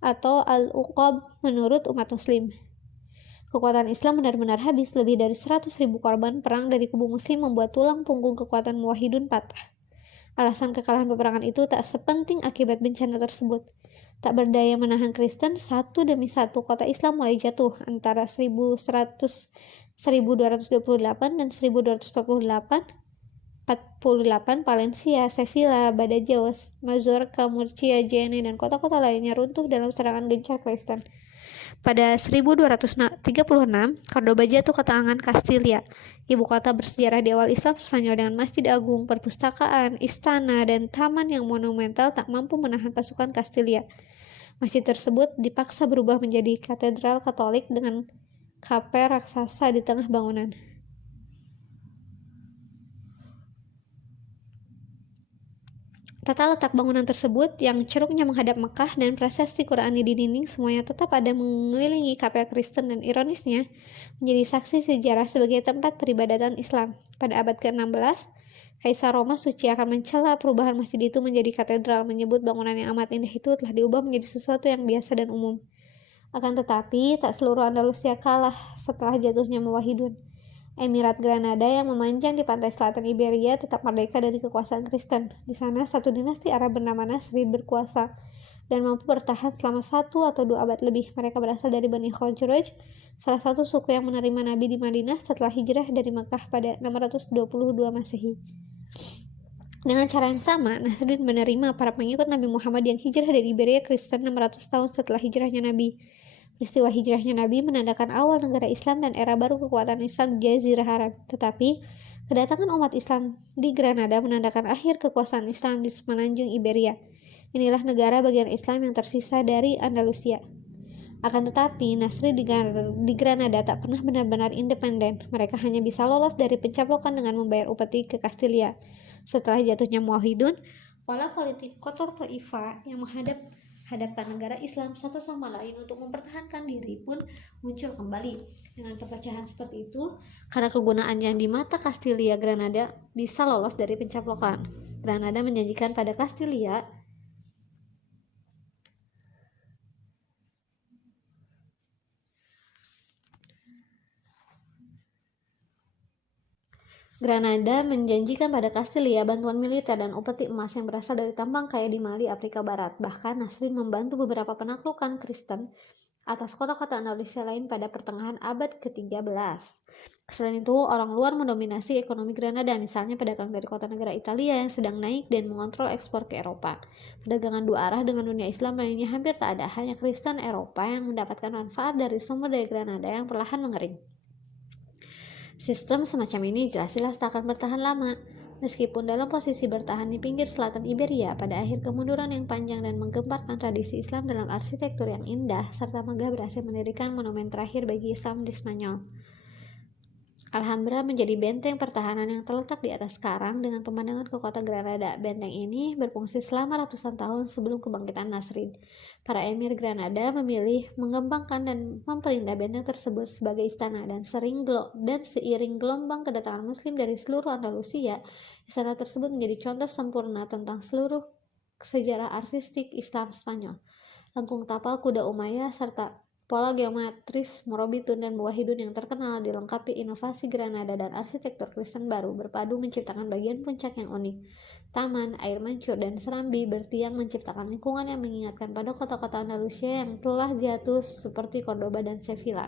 atau Al-Uqab menurut umat Muslim. Kekuatan Islam benar-benar habis. Lebih dari 100.000 korban perang dari kubu Muslim membuat tulang punggung kekuatan Muwahhidun patah. Alasan kekalahan peperangan itu tak sepenting akibat bencana tersebut. Tak berdaya menahan Kristen, satu demi satu kota Islam mulai jatuh antara 1228 dan 1248. Valencia, Sevilla, Badajoz, Mallorca, Murcia, Jaén, dan kota-kota lainnya runtuh dalam serangan gencar Kristen. Pada 1236, Cordoba jatuh ke tangan Kastilia, ibu kota bersejarah di awal Islam Spanyol dengan masjid agung, perpustakaan, istana, dan taman yang monumental tak mampu menahan pasukan Kastilia. Masjid tersebut dipaksa berubah menjadi katedral Katolik dengan kapel raksasa di tengah bangunan. Tata letak bangunan tersebut yang ceruknya menghadap Mekah dan prasasti Qurani di dinding semuanya tetap ada mengelilingi kapel Kristen dan ironisnya menjadi saksi sejarah sebagai tempat peribadatan Islam. Pada abad ke-16, Kaisar Roma Suci akan mencela perubahan masjid itu menjadi katedral, menyebut bangunan yang amat indah itu telah diubah menjadi sesuatu yang biasa dan umum. Akan tetapi, tak seluruh Andalusia kalah setelah jatuhnya Muwahhidun. Emirat Granada yang memanjang di pantai selatan Iberia tetap merdeka dari kekuasaan Kristen. Di sana, satu dinasti Arab bernama Nasri berkuasa dan mampu bertahan selama 1 atau 2 abad lebih. Mereka berasal dari Bani Khazraj, salah satu suku yang menerima Nabi di Madinah setelah hijrah dari Mekah pada 622 Masehi. Dengan cara yang sama, Nasruddin menerima para pengikut Nabi Muhammad yang hijrah dari Iberia Kristen 600 tahun setelah hijrahnya Nabi. Peristiwa hijrahnya Nabi menandakan awal negara Islam dan era baru kekuatan Islam di Jazirah Arab. Tetapi, kedatangan umat Islam di Granada menandakan akhir kekuasaan Islam di semenanjung Iberia. Inilah negara bagian Islam yang tersisa dari Andalusia. Akan tetapi, Nasri di Granada tak pernah benar-benar independen. Mereka hanya bisa lolos dari pencaplokan dengan membayar upeti ke Kastilia. Setelah jatuhnya Muwahhidun, pola politik kotor Taifah yang menghadapkan negara Islam satu sama lain untuk mempertahankan diri pun muncul kembali. Dengan perpecahan seperti itu, karena kegunaannya di mata Kastilia, Granada bisa lolos dari pencaplokan. Granada menjanjikan pada Kastilia pada Kastilia bantuan militer dan upeti emas yang berasal dari tambang kaya di Mali, Afrika Barat. Bahkan Nasrin membantu beberapa penaklukan Kristen atas kota-kota Andalusia lain pada pertengahan abad ke-13. Selain itu, orang luar mendominasi ekonomi Granada, misalnya pedagang dari kota negara Italia yang sedang naik dan mengontrol ekspor ke Eropa. Perdagangan dua arah dengan dunia Islam lainnya hampir tak ada, hanya Kristen Eropa yang mendapatkan manfaat dari sumber daya Granada yang perlahan mengering. Sistem semacam ini jelas-jelas tak akan bertahan lama. Meskipun dalam posisi bertahan di pinggir selatan Iberia, pada akhir kemunduran yang panjang dan menggemparkan tradisi Islam dalam arsitektur yang indah, serta megah berhasil mendirikan monumen terakhir bagi Islam di Spanyol. Alhambra menjadi benteng pertahanan yang terletak di atas karang dengan pemandangan ke kota Granada. Benteng ini berfungsi selama ratusan tahun sebelum kebangkitan Nasrid. Para emir Granada memilih mengembangkan dan memperindah benteng tersebut sebagai istana, dan seiring gelombang kedatangan muslim dari seluruh Andalusia, istana tersebut menjadi contoh sempurna tentang seluruh sejarah artistik Islam Spanyol. Lengkung tapal kuda Umayyah serta pola geometris Morobitun dan Muwahhidun yang terkenal dilengkapi inovasi Granada dan arsitektur Kristen baru berpadu menciptakan bagian puncak yang unik. Taman, air mancur, dan serambi bertiang menciptakan lingkungan yang mengingatkan pada kota-kota Andalusia yang telah jatuh seperti Cordoba dan Sevilla.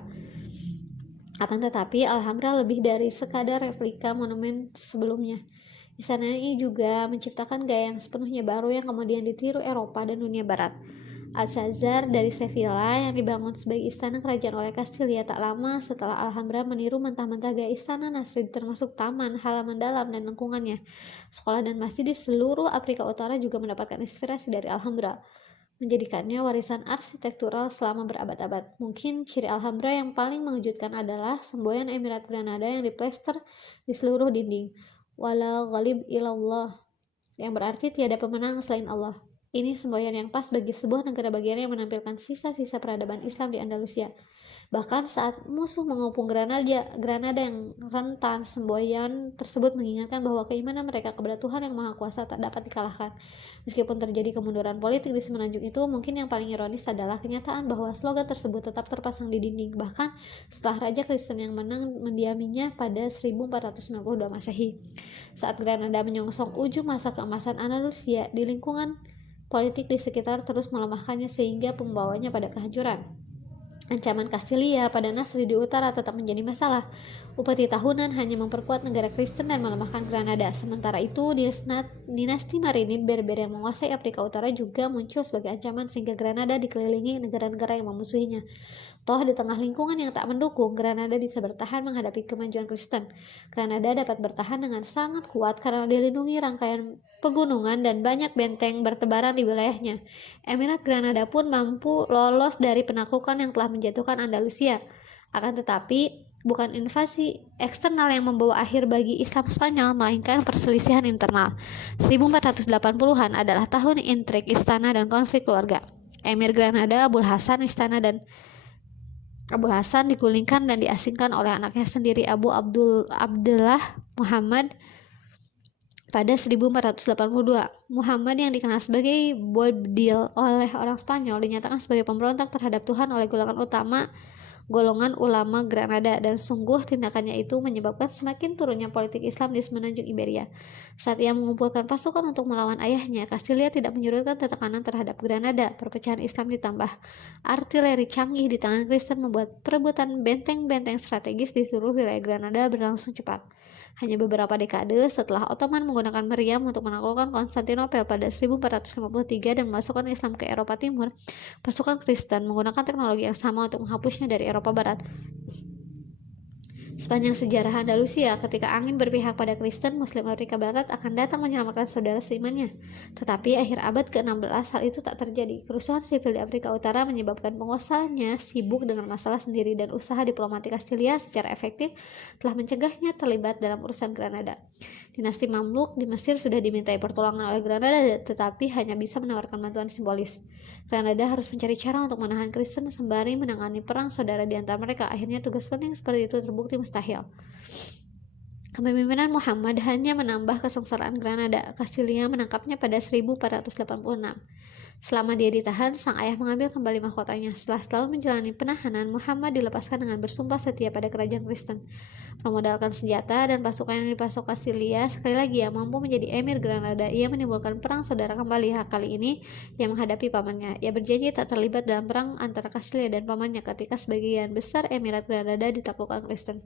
Akan tetapi, Alhambra lebih dari sekadar replika monumen sebelumnya. Istana ini juga menciptakan gaya yang sepenuhnya baru yang kemudian ditiru Eropa dan dunia Barat. Alcazar dari Sevilla yang dibangun sebagai istana kerajaan oleh Kastilia tak lama setelah Alhambra meniru mentah-mentah gaya istana Nasrid, termasuk taman, halaman dalam, dan lingkungannya. Sekolah dan masjid di seluruh Afrika Utara juga mendapatkan inspirasi dari Alhambra, menjadikannya warisan arsitektural selama berabad-abad. Mungkin ciri Alhambra yang paling mengejutkan adalah semboyan Emirat Granada yang diplester di seluruh dinding. Wala ghalib ilallah, yang berarti tiada pemenang selain Allah. Ini semboyan yang pas bagi sebuah negara bagian yang menampilkan sisa-sisa peradaban Islam di Andalusia. Bahkan saat musuh mengepung Granada yang rentan, semboyan tersebut mengingatkan bahwa keimanan mereka kepada Tuhan yang Maha Kuasa tak dapat dikalahkan. Meskipun terjadi kemunduran politik di semenanjung itu, mungkin yang paling ironis adalah kenyataan bahwa slogan tersebut tetap terpasang di dinding, bahkan setelah Raja Kristen yang menang mendiaminya pada 1492 Masehi. Saat Granada menyongsong ujung masa keemasan Andalusia, di lingkungan politik di sekitar terus melemahkannya sehingga membawanya pada kehancuran. Ancaman Kastilia pada Nasri di utara tetap menjadi masalah. Upeti tahunan hanya memperkuat negara Kristen dan melemahkan Granada. Sementara itu, dinasti Marinid Berber yang menguasai Afrika Utara juga muncul sebagai ancaman sehingga Granada dikelilingi negara-negara yang memusuhinya. Toh di tengah lingkungan yang tak mendukung, Granada bisa bertahan menghadapi kemajuan Kristen. Granada dapat bertahan dengan sangat kuat karena dilindungi rangkaian pegunungan dan banyak benteng bertebaran di wilayahnya. Emirat Granada pun mampu lolos dari penaklukan yang telah menjatuhkan Andalusia. Akan tetapi, bukan invasi eksternal yang membawa akhir bagi Islam Spanyol, melainkan perselisihan internal. 1480-an adalah tahun intrik istana dan konflik keluarga. Emir Granada Abu Hasan digulingkan dan diasingkan oleh anaknya sendiri Abdullah Muhammad pada 1482. Muhammad yang dikenal sebagai Boabdil oleh orang Spanyol dinyatakan sebagai pemberontak terhadap Tuhan oleh golongan utama golongan ulama Granada, dan sungguh tindakannya itu menyebabkan semakin turunnya politik Islam di semenanjung Iberia. Saat ia mengumpulkan pasukan untuk melawan ayahnya, Castilla tidak menyurutkan tekanan terhadap Granada. Perpecahan Islam ditambah artileri canggih di tangan Kristen membuat perebutan benteng-benteng strategis di seluruh wilayah Granada berlangsung cepat. Hanya beberapa dekade setelah Ottoman menggunakan meriam untuk menaklukkan Konstantinopel pada 1453 dan memasukkan Islam ke Eropa Timur, pasukan Kristen menggunakan teknologi yang sama untuk menghapusnya dari Eropa Barat. Sepanjang sejarah Andalusia, ketika angin berpihak pada Kristen, Muslim Afrika Barat akan datang menyelamatkan saudara seimannya. Tetapi akhir abad ke-16 hal itu tak terjadi. Kerusuhan sipil di Afrika Utara menyebabkan penguasanya sibuk dengan masalah sendiri, dan usaha diplomatik Castilla secara efektif telah mencegahnya terlibat dalam urusan Granada. Dinasti Mamluk di Mesir sudah dimintai pertolongan oleh Granada, tetapi hanya bisa menawarkan bantuan simbolis. Granada harus mencari cara untuk menahan Kristen sembari menangani perang saudara di antara mereka. Akhirnya tugas penting seperti itu terbukti mustahil. Kepemimpinan Muhammad hanya menambah kesengsaraan Granada. Castilla menangkapnya pada 1486. Selama dia ditahan, sang ayah mengambil kembali mahkotanya. Setelah setahun menjalani penahanan, Muhammad dilepaskan dengan bersumpah setia pada kerajaan Kristen. Memodalkan senjata dan pasukan yang dipasok Castilla, sekali lagi ia mampu menjadi emir Granada. Ia menimbulkan perang saudara kembali. Kali ini ia menghadapi pamannya. Ia berjanji tak terlibat dalam perang antara Castilla dan pamannya ketika sebagian besar emirat Granada ditaklukkan Kristen.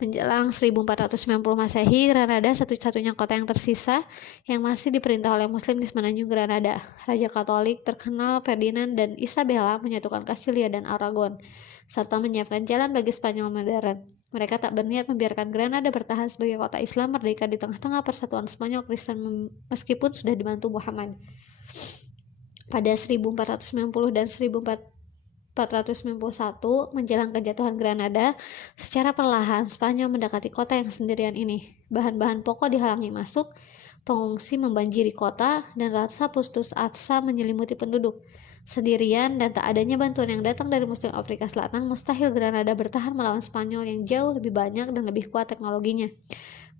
Menjelang 1490 Masehi, Granada satu-satunya kota yang tersisa yang masih diperintah oleh Muslim di semenanjung Granada. Raja Katolik terkenal Ferdinand dan Isabella menyatukan Castilla dan Aragon, serta menyiapkan jalan bagi Spanyol modern. Mereka tak berniat membiarkan Granada bertahan sebagai kota Islam merdeka di tengah-tengah persatuan Spanyol Kristen meskipun sudah dibantu Muhammad. Pada 1490 dan 1491 menjelang kejatuhan Granada, secara perlahan Spanyol mendekati kota yang sendirian ini. Bahan-bahan pokok dihalangi masuk, pengungsi membanjiri kota, dan rasa putus asa menyelimuti penduduk. Sendirian dan tak adanya bantuan yang datang dari Muslim Afrika Selatan, mustahil Granada bertahan melawan Spanyol yang jauh lebih banyak dan lebih kuat teknologinya.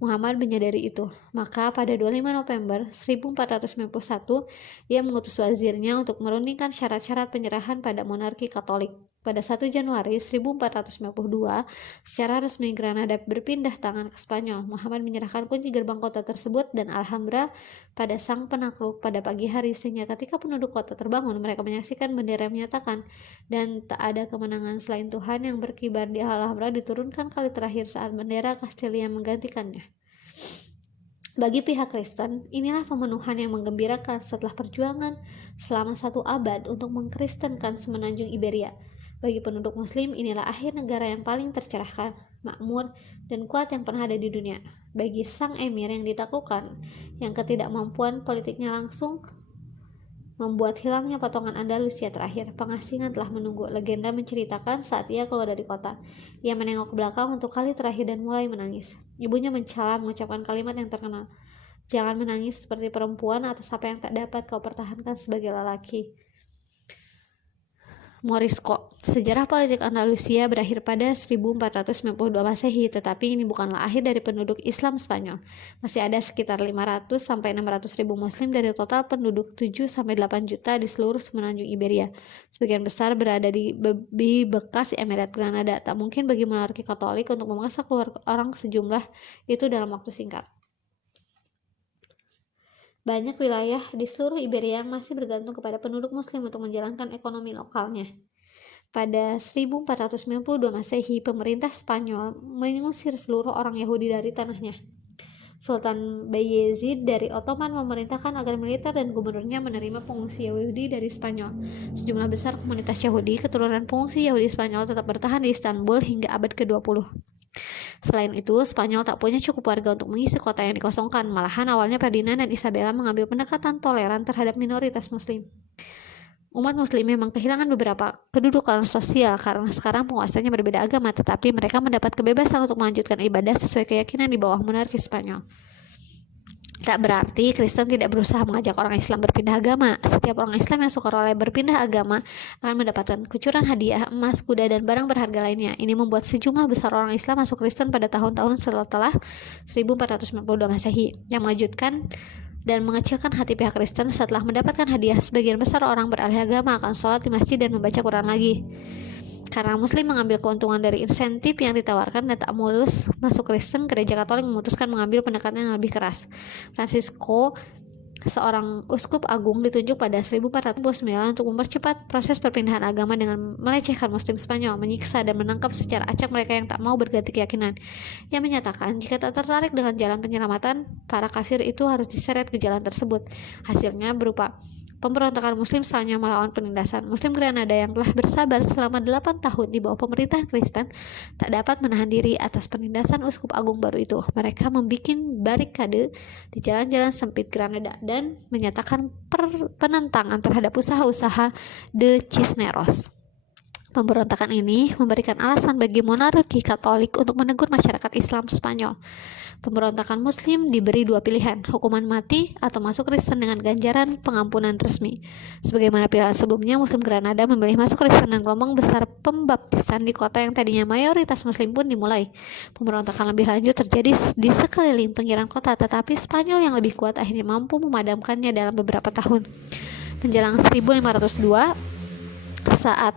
Muhammad menyadari itu. Maka pada 25 November 1491, ia mengutus wazirnya untuk merundingkan syarat-syarat penyerahan pada monarki Katolik. Pada 1 Januari 1492, secara resmi Granada berpindah tangan ke Spanyol. Muhammad menyerahkan kunci gerbang kota tersebut dan Alhambra pada sang penakluk pada pagi hari, sehingga ketika penduduk kota terbangun, mereka menyaksikan bendera yang menyatakan, "Dan tak ada kemenangan selain Tuhan," yang berkibar di Alhambra diturunkan kali terakhir saat bendera Castilla menggantikannya. Bagi pihak Kristen, inilah pemenuhan yang menggembirakan setelah perjuangan selama 1 abad untuk mengkristenkan semenanjung Iberia. Bagi penduduk Muslim, inilah akhir negara yang paling tercerahkan, makmur, dan kuat yang pernah ada di dunia. Bagi sang emir yang ditaklukkan, yang ketidakmampuan politiknya langsung membuat hilangnya potongan Andalusia terakhir, pengasingan telah menunggu. Legenda menceritakan saat ia keluar dari kota, ia menengok ke belakang untuk kali terakhir dan mulai menangis. Ibunya mencela mengucapkan kalimat yang terkenal, "Jangan menangis seperti perempuan atas apa yang tak dapat kau pertahankan sebagai lelaki." Morisco. Sejarah politik Andalusia berakhir pada 1492 Masehi, tetapi ini bukanlah akhir dari penduduk Islam Spanyol. Masih ada sekitar 500-600 ribu Muslim dari total penduduk 7-8 juta di seluruh semenanjung Iberia. Sebagian besar berada di bekas Emirat Granada. Tak mungkin bagi monarki Katolik untuk memaksa keluar orang sejumlah itu dalam waktu singkat. Banyak wilayah di seluruh Iberia yang masih bergantung kepada penduduk Muslim untuk menjalankan ekonomi lokalnya. Pada 1492 Masehi, pemerintah Spanyol mengusir seluruh orang Yahudi dari tanahnya. Sultan Bayezid dari Ottoman memerintahkan agar militer dan gubernurnya menerima pengungsi Yahudi dari Spanyol. Sejumlah besar komunitas Yahudi, keturunan pengungsi Yahudi Spanyol, tetap bertahan di Istanbul hingga abad ke-20. Selain itu, Spanyol tak punya cukup warga untuk mengisi kota yang dikosongkan. Malahan awalnya Ferdinand dan Isabella mengambil pendekatan toleran terhadap minoritas Muslim. Umat Muslim memang kehilangan beberapa kedudukan sosial karena sekarang penguasanya berbeda agama, tetapi mereka mendapat kebebasan untuk melanjutkan ibadah sesuai keyakinan di bawah monarki Spanyol. Tak berarti Kristen tidak berusaha mengajak orang Islam berpindah agama. Setiap orang Islam yang suka rela berpindah agama akan mendapatkan kucuran hadiah, emas, kuda, dan barang berharga lainnya. Ini membuat sejumlah besar orang Islam masuk Kristen pada tahun-tahun setelah 1492 Masehi, yang mengejutkan dan mengecilkan hati pihak Kristen. Setelah mendapatkan hadiah, sebagian besar orang beralih agama akan sholat di masjid dan membaca Quran lagi. Karena Muslim mengambil keuntungan dari insentif yang ditawarkan dan tak mulus masuk Kristen, Gereja Katolik memutuskan mengambil pendekatan yang lebih keras. Francisco, seorang uskup agung, ditunjuk pada 1429 untuk mempercepat proses perpindahan agama dengan melecehkan Muslim Spanyol, menyiksa dan menangkap secara acak mereka yang tak mau berganti keyakinan. Ia menyatakan jika tak tertarik dengan jalan penyelamatan, para kafir itu harus diseret ke jalan tersebut. Hasilnya berupa pemberontakan Muslim Spanyol melawan penindasan. Muslim Granada yang telah bersabar selama 8 tahun di bawah pemerintahan Kristen tak dapat menahan diri atas penindasan uskup agung baru itu. Mereka membuat barikade di jalan-jalan sempit Granada dan menyatakan penentangan terhadap usaha-usaha de Cisneros. Pemberontakan ini memberikan alasan bagi monarki Katolik untuk menegur masyarakat Islam Spanyol. Pemberontakan Muslim diberi dua pilihan, hukuman mati atau masuk Kristen dengan ganjaran pengampunan resmi. Sebagaimana pilihan sebelumnya, Muslim Granada memilih masuk Kristen dan gelombang besar pembaptisan di kota yang tadinya mayoritas Muslim pun dimulai. Pemberontakan lebih lanjut terjadi di sekeliling pinggiran kota, tetapi Spanyol yang lebih kuat akhirnya mampu memadamkannya dalam beberapa tahun. Menjelang 1502, saat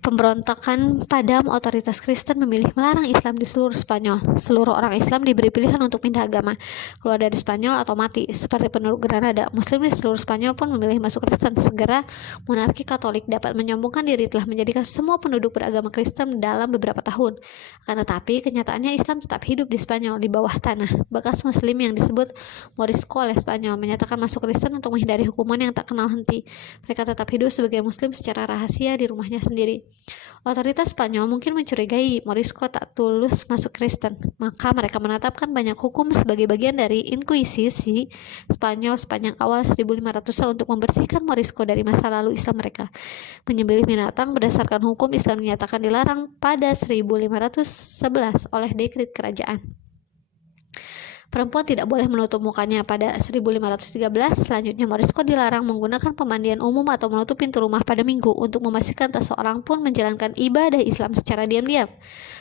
pemberontakan padam, otoritas Kristen memilih melarang Islam di seluruh Spanyol. Seluruh orang Islam diberi pilihan untuk pindah agama, keluar dari Spanyol atau mati. Seperti penduduk Granada, Muslim di seluruh Spanyol pun memilih masuk Kristen. Segera monarki Katolik dapat menyombongkan diri telah menjadikan semua penduduk beragama Kristen dalam beberapa tahun. Akan tetapi kenyataannya Islam tetap hidup di Spanyol di bawah tanah. Bekas Muslim yang disebut Morisco oleh Spanyol menyatakan masuk Kristen untuk menghindari hukuman yang tak kenal henti. Mereka tetap hidup sebagai Muslim secara rahasia di rumahnya sendiri. Otoritas Spanyol mungkin mencurigai Morisco tak tulus masuk Kristen, maka mereka menetapkan banyak hukum sebagai bagian dari Inkuisisi Spanyol sepanjang awal 1500-an untuk membersihkan Morisco dari masa lalu Islam mereka. Menyembelih binatang berdasarkan hukum Islam dinyatakan dilarang pada 1511 oleh dekret kerajaan. Perempuan tidak boleh menutup mukanya pada 1513. Selanjutnya, Morisco dilarang menggunakan pemandian umum atau menutup pintu rumah pada minggu untuk memastikan tak seorang pun menjalankan ibadah Islam secara diam-diam.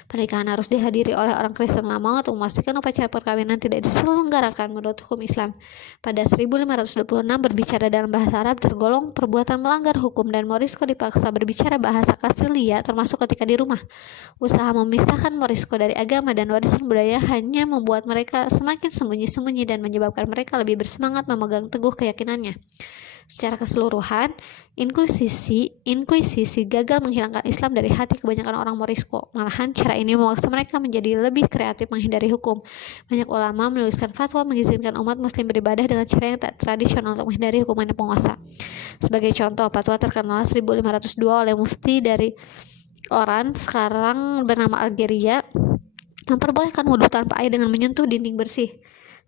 Pernikahan harus dihadiri oleh orang Kristen lama untuk memastikan upacara perkawinan tidak diselenggarakan menurut hukum Islam. Pada 1526, berbicara dalam bahasa Arab tergolong perbuatan melanggar hukum dan Morisco dipaksa berbicara bahasa Kastilia termasuk ketika di rumah. Usaha memisahkan Morisco dari agama dan warisan budaya hanya membuat mereka semakin sembunyi-sembunyi dan menyebabkan mereka lebih bersemangat memegang teguh keyakinannya. Secara keseluruhan, Inkuisisi gagal menghilangkan Islam dari hati kebanyakan orang Morisco. Malahan, cara ini memaksa mereka menjadi lebih kreatif menghindari hukum. Banyak ulama menuliskan fatwa mengizinkan umat Muslim beribadah dengan cara yang tak tradisional untuk menghindari hukuman penguasa. Sebagai contoh, fatwa terkenal 1502 oleh mufti dari Oran, sekarang bernama Algeria, memperbolehkan wudhu tanpa air dengan menyentuh dinding bersih.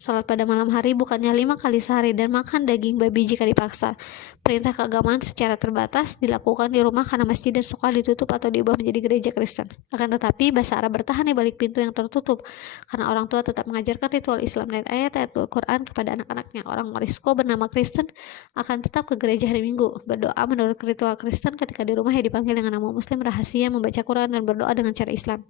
Salat pada malam hari bukannya 5 kali sehari dan makan daging babi jika dipaksa. Perintah keagamaan secara terbatas dilakukan di rumah karena masjid dan sekolah ditutup atau diubah menjadi gereja Kristen. Akan tetapi bahasa Arab bertahan di balik pintu yang tertutup karena orang tua tetap mengajarkan ritual Islam dan ayat-ayat Al-Quran kepada anak-anaknya. Orang Morisco bernama Kristen akan tetap ke gereja hari Minggu, berdoa menurut ritual Kristen ketika di rumah yang dipanggil dengan nama Muslim rahasia, membaca Quran dan berdoa dengan cara Islam.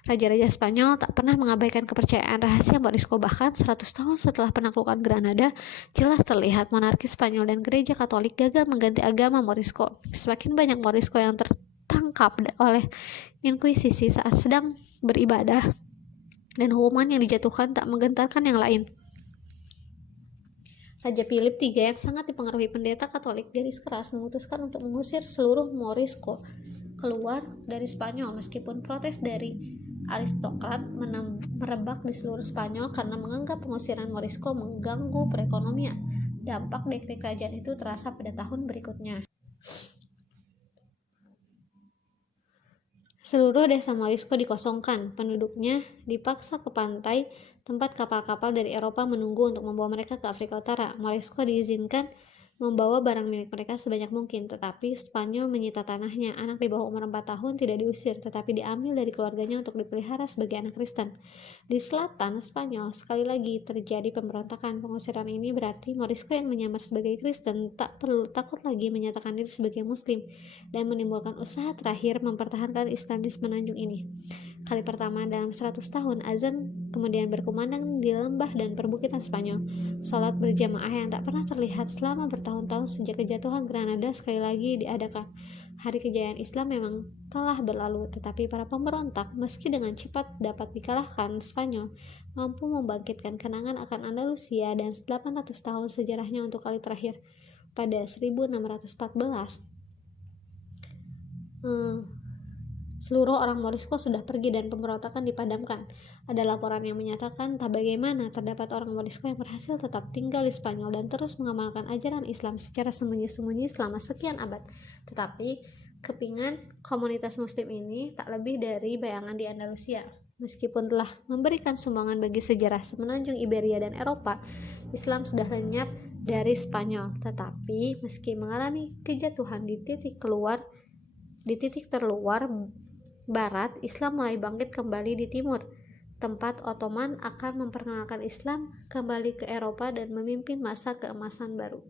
Raja-raja Spanyol tak pernah mengabaikan kepercayaan rahasia Morisco. Bahkan 100 tahun setelah penaklukan Granada, jelas terlihat monarki Spanyol dan gereja Katolik gagal mengganti agama Morisco. Semakin banyak Morisco yang tertangkap oleh Inkuisisi saat sedang beribadah, dan hukuman yang dijatuhkan tak menggentarkan yang lain. Raja Philip III yang sangat dipengaruhi pendeta Katolik garis keras memutuskan untuk mengusir seluruh Morisco keluar dari Spanyol, meskipun protes dari aristokrat merebak di seluruh Spanyol karena menganggap pengusiran Morisco mengganggu perekonomian. Dampak dekret kerajaan itu terasa pada tahun berikutnya. Seluruh desa Morisco dikosongkan, penduduknya dipaksa ke pantai tempat kapal-kapal dari Eropa menunggu untuk membawa mereka ke Afrika Utara. Morisco diizinkan membawa barang milik mereka sebanyak mungkin, tetapi Spanyol menyita tanahnya. Anak di bawah umur 4 tahun tidak diusir, tetapi diambil dari keluarganya untuk dipelihara sebagai anak Kristen. Di selatan Spanyol, sekali lagi terjadi pemberontakan. Pengusiran ini berarti Morisco yang menyamar sebagai Kristen tak perlu takut lagi menyatakan diri sebagai Muslim dan menimbulkan usaha terakhir mempertahankan Islam di semenanjung ini. Kali pertama dalam 100 tahun, azan kemudian berkumandang di lembah dan perbukitan Spanyol. Salat berjamaah yang tak pernah terlihat selama bertahun-tahun sejak kejatuhan Granada sekali lagi diadakan. Hari kejayaan Islam memang telah berlalu, tetapi para pemberontak, meski dengan cepat dapat dikalahkan Spanyol, mampu membangkitkan kenangan akan Andalusia dan 800 tahun sejarahnya untuk kali terakhir pada 1614. Seluruh orang Morisco sudah pergi dan pemberontakan dipadamkan. Ada laporan yang menyatakan tak bagaimana terdapat orang Morisco yang berhasil tetap tinggal di Spanyol dan terus mengamalkan ajaran Islam secara sembunyi-sembunyi selama sekian abad. Tetapi kepingan komunitas muslim ini tak lebih dari bayangan di Andalusia. Meskipun telah memberikan sumbangan bagi sejarah semenanjung Iberia dan Eropa, Islam sudah lenyap dari Spanyol. Tetapi meski mengalami kejatuhan di titik terluar barat, Islam mulai bangkit kembali di timur. Tempat Ottoman akan memperkenalkan Islam kembali ke Eropa dan memimpin masa keemasan baru.